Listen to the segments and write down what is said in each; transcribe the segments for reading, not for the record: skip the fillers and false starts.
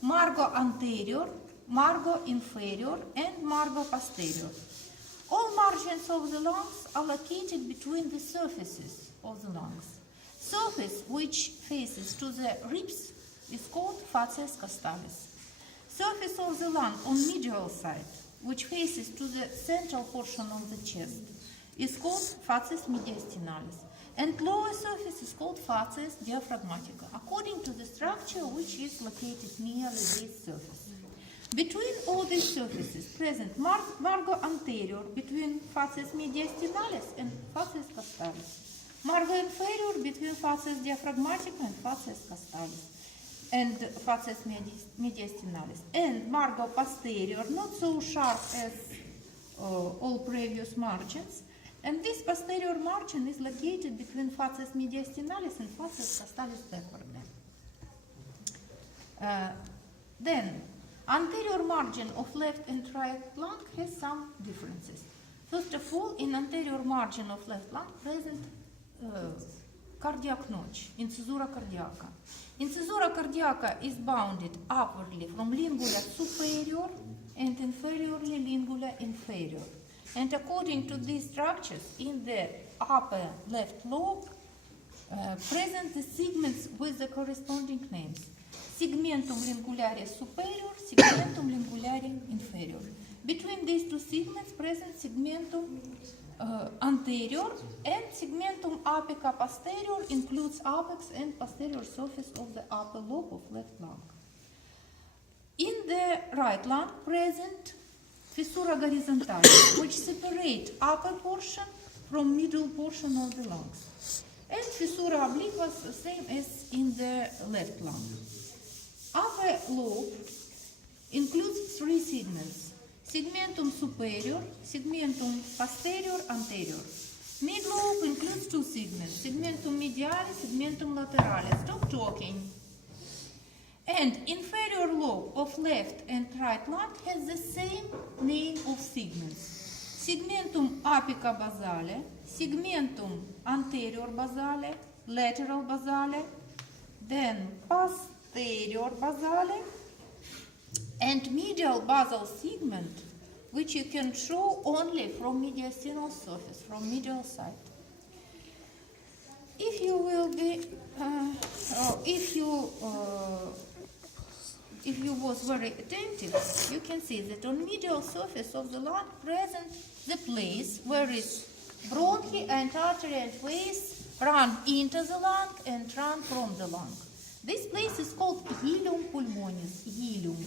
margo anterior, margo inferior, and margo posterior. All margins of the lungs are located between the surfaces of the lungs. Surface which faces to the ribs is called facies caustalis. Surface of the lung on medial side, which faces to the central portion of the chest, is called facies mediastinalis, and lower surface is called facies diaphragmatica, according to the structure which is located near this surface. Between all these surfaces present margo anterior between facies mediastinalis and facies caustalis, margo inferior between facies diaphragmatica and facies caustalis, and facies mediastinalis, and margo posterior, not so sharp as all previous margins, and this posterior margin is located between facies mediastinalis and facies caustalis backwardly. Then, anterior margin of left and right lung has some differences. First of all, in anterior margin of left lung present cardiac notch, incisura cardiaca. Incisura cardiaca is bounded upwardly from lingula superior and inferiorly lingula inferior. And according to these structures, in the upper left lobe present the segments with the corresponding names. Segmentum lingulare superior, segmentum lingulare inferior. Between these two segments present segmentum anterior, and segmentum apica posterior includes apex and posterior surface of the upper lobe of left lung. In the right lung present fissura horizontalis, which separate upper portion from middle portion of the lungs, and fissura obliquus, the same as in the left lung. Upper lobe includes three segments: segmentum superior, segmentum posterior, anterior. Mid lobe includes two segments: segmentum medialis, segmentum lateralis. Stop talking. And inferior lobe of left and right lung has the same name of segments: segmentum apica basale, segmentum anterior basale, lateral basale, then posterior basale, and medial basal segment, which you can show only from mediastinal surface, from medial side. If you will be, if you was very attentive, you can see that on medial surface of the lung present the place where is bronchi and artery and veins run into the lung and run from the lung. This place is called hilum pulmonis, hilum.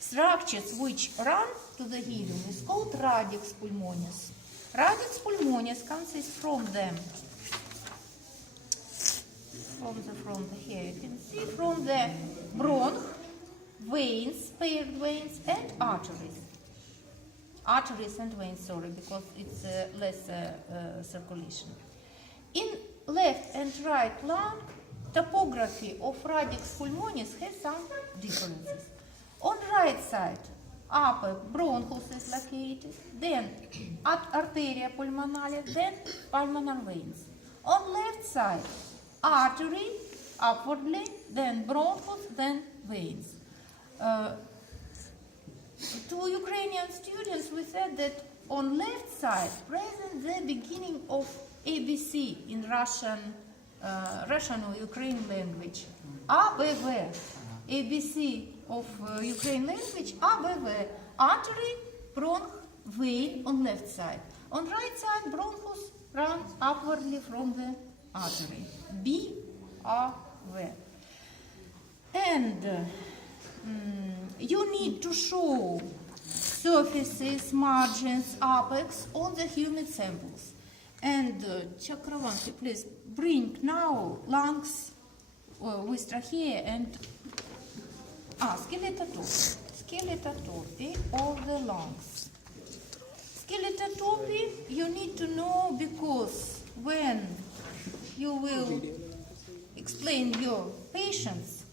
Structures which run to the hilum is called radix pulmonis. Radix pulmonis consists from the here you can see from the bronch, veins, paired veins, and arteries. Arteries and veins, sorry, because it's less circulation. In left and right lung, topography of radix pulmonis has some differences. On right side, upper bronchus is located, then arteria pulmonalis, then pulmonary veins. On left side, artery upwardly, then bronchus, then veins. To Ukrainian students, we said that on left side present the beginning of ABC in Russian or Ukrainian language. ABV. ABC of Ukrainian language, ABV. Artery, bronch, vein on left side. On right side, bronchus runs upwardly from the artery. BAV. And you need to show surfaces, margins, apex on the humid samples. And Chakravanti, please bring now lungs with trachea and skeletotopy of the lungs. Skeletotopy you need to know because when you will explain your patients,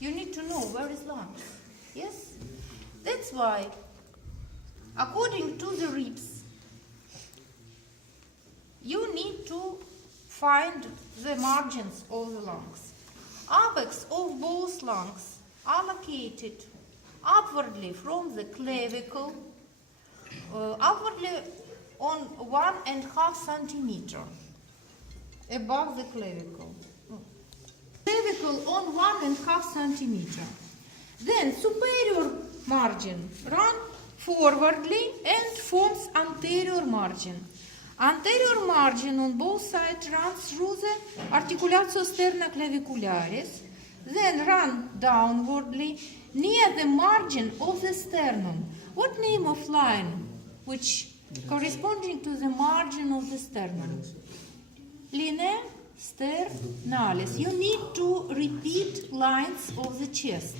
you need to know where is lungs. Yes? That's why, according to the ribs, you need to find the margins of the lungs. Apex of both lungs are located upwardly from the clavicle, upwardly on 1.5 centimeter above the clavicle. Clavicle on 1.5 centimeter. Then superior margin run forwardly and forms anterior margin. Anterior margin on both sides runs through the articulatio sternoclavicularis, then run downwardly near the margin of the sternum. What name of line which corresponding to the margin of the sternum? Linea sternalis. You need to repeat lines of the chest.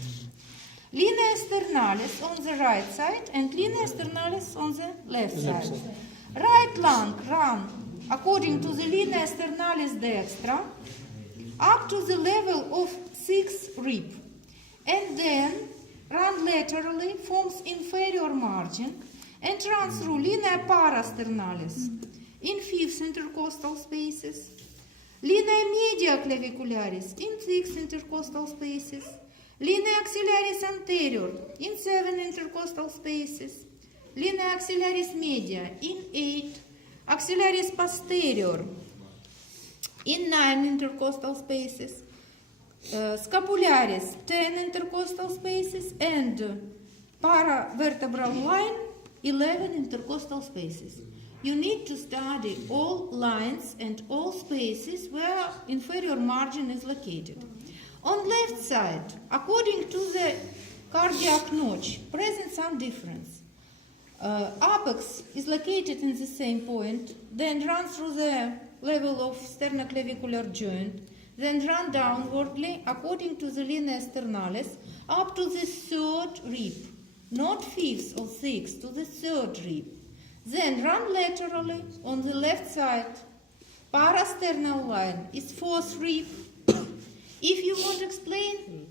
Linea sternalis on the right side and linea sternalis on the left side. Right lung run according to the linea sternalis dextra up to the level of 6th rib, and then run laterally, forms inferior margin, and runs through linea parasternalis in 5th intercostal spaces, linea media clavicularis in 6th intercostal spaces, linea axillaris anterior in 7 intercostal spaces, linea axillaris media in 8, axillaris posterior in 9 intercostal spaces, scapularis 10 intercostal spaces, and paravertebral line 11 intercostal spaces. You need to study all lines and all spaces where inferior margin is located. On left side, according to the cardiac notch, present some difference. Apex is located in the same point, then runs through the level of sternoclavicular joint, then run downwardly according to the linea sternalis up to the 3rd rib, not 5th or 6th, to the 3rd rib. Then run laterally on the left side. Parasternal line is 4th rib. If you want to explain